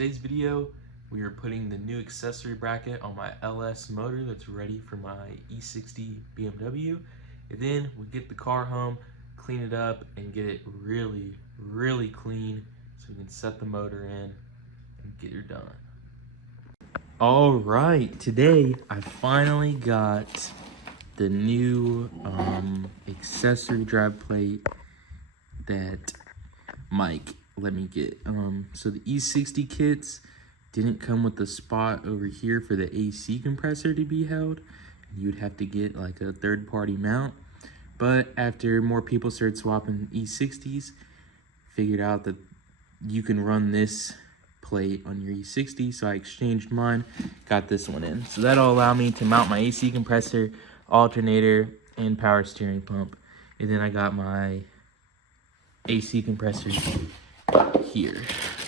today's video, we are putting the new accessory bracket on my LS motor that's ready for my E60 BMW. And then we get the car home, clean it up, and get it really, really clean so we can set the motor in and get her done. All right, today I finally got the new accessory drive plate that Mike let me get. So the E60 kits didn't come with the spot over here for the AC compressor to be held. You'd have to get like a third-party mount. But after more people started swapping E60s, figured out that you can run this plate on your E60, so I exchanged mine, got this one in. So that'll allow me to mount my AC compressor, alternator, and power steering pump. And then I got my AC compressor here,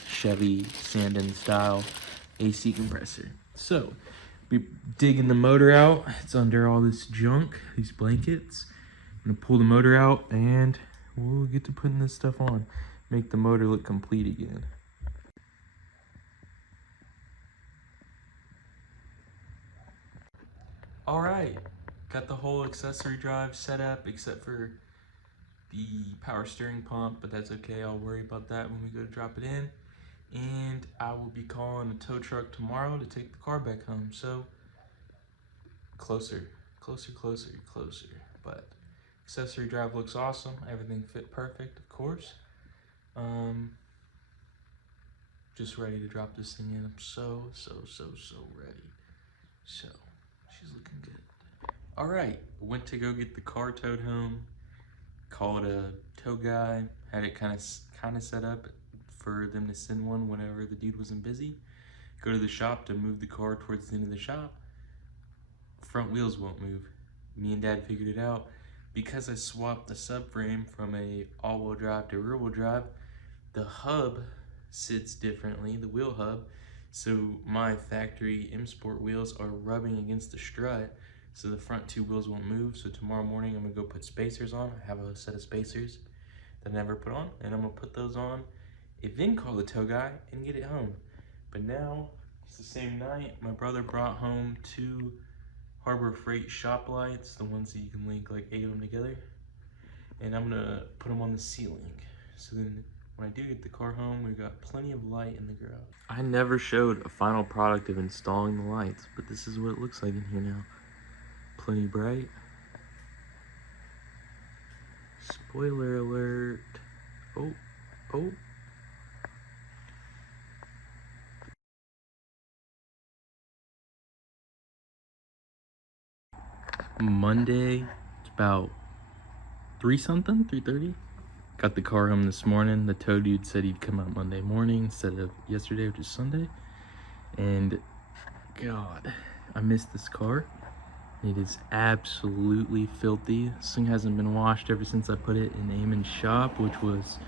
Chevy Sanden style AC compressor. So be digging the motor out. It's under all this junk, these blankets. I'm gonna pull the motor out and we'll get to putting this stuff on, make the motor look complete again. All right, got the whole accessory drive set up except for the power steering pump, but that's okay. I'll worry about that when we go to drop it in. And I will be calling a tow truck tomorrow to take the car back home. So closer. But accessory drive looks awesome. Everything fit perfect, of course. Just ready to drop this thing in. I'm so ready. So she's looking good. All right, went to go get the car towed home. Called a tow guy, had it kind of set up for them to send one whenever the dude wasn't busy. Go to the shop to move the car towards the end of the shop. Front wheels won't move. Me and Dad figured it out. Because I swapped the subframe from a all-wheel drive to rear-wheel drive, the hub sits differently, the wheel hub. So my factory M Sport wheels are rubbing against the strut, so the front two wheels won't move. So tomorrow morning I'm gonna go put spacers on. I have a set of spacers that I never put on, and I'm gonna put those on and then call the tow guy and get it home. But now, it's the same night, my brother brought home 2 Harbor Freight shop lights, the ones that you can link like 8 of them together, and I'm gonna put them on the ceiling. So then when I do get the car home, we've got plenty of light in the garage. I never showed a final product of installing the lights, but this is what it looks like in here now. Plenty bright. Spoiler alert. Oh. Monday, it's about 3:30. Got the car home this morning. The tow dude said he'd come out Monday morning instead of yesterday, which is Sunday. And God, I missed this car. It is absolutely filthy. This thing hasn't been washed ever since I put it in Eamon's shop, which was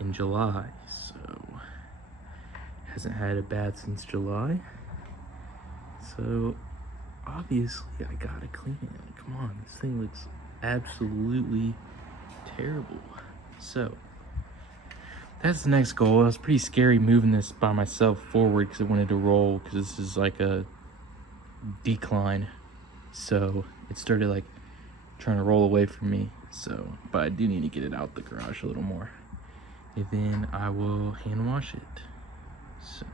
in July. So, hasn't had a bath since July. So, obviously, I gotta clean it. Come on, this thing looks absolutely terrible. So, that's the next goal. It was pretty scary moving this by myself forward because it wanted to roll, because this is like a decline. So it started like trying to roll away from me. So, but I do need to get it out the garage a little more. And then I will hand wash it. So.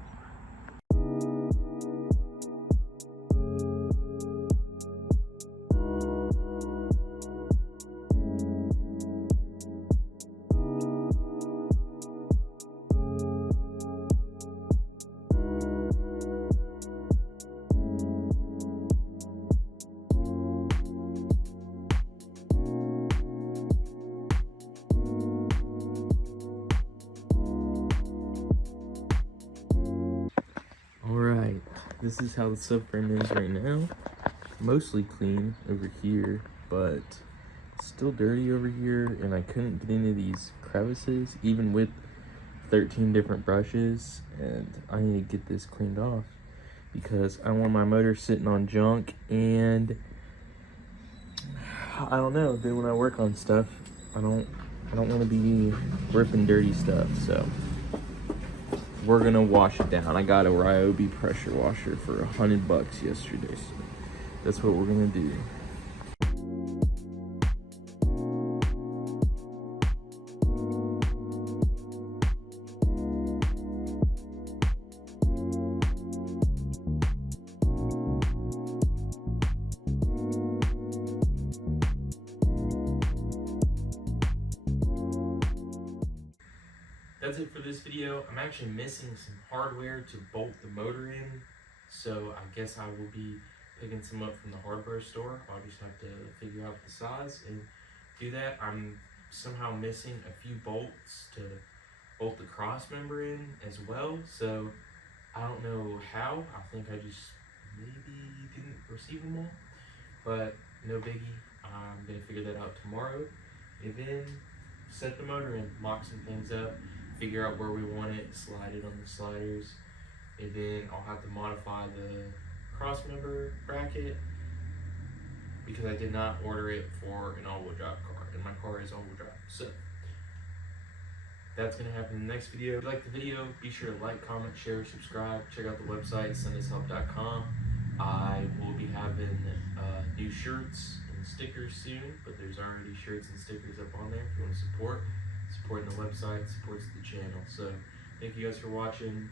Alright, this is how the subframe is right now. Mostly clean over here, but still dirty over here, and I couldn't get into these crevices, even with 13 different brushes, and I need to get this cleaned off because I don't want my motor sitting on junk, and I don't know, then when I work on stuff, I don't want to be ripping dirty stuff, so we're gonna wash it down. I got a Ryobi pressure washer for $100 yesterday, so that's what we're gonna do. That's it for this video. I'm actually missing some hardware to bolt the motor in, so I guess I will be picking some up from the hardware store. I'll just have to figure out the size and do that. I'm somehow missing a few bolts to bolt the cross member in as well, so I don't know how. I think I just maybe didn't receive them all, but no biggie. I'm gonna figure that out tomorrow, and then set the motor in, lock some things up, figure out where we want it, slide it on the sliders, and then I'll have to modify the cross member bracket because I did not order it for an all-wheel drive car, and my car is all-wheel drive. So that's gonna happen in the next video. If you like the video, be sure to like, comment, share, subscribe. Check out the website, sandushelp.com. I will be having new shirts and stickers soon, but there's already shirts and stickers up on there if you want to supporting the website supports the channel. So thank you guys for watching.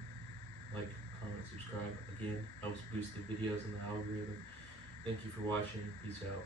Like, comment, subscribe. Again, helps boost the videos in the algorithm. Thank you for watching. Peace out.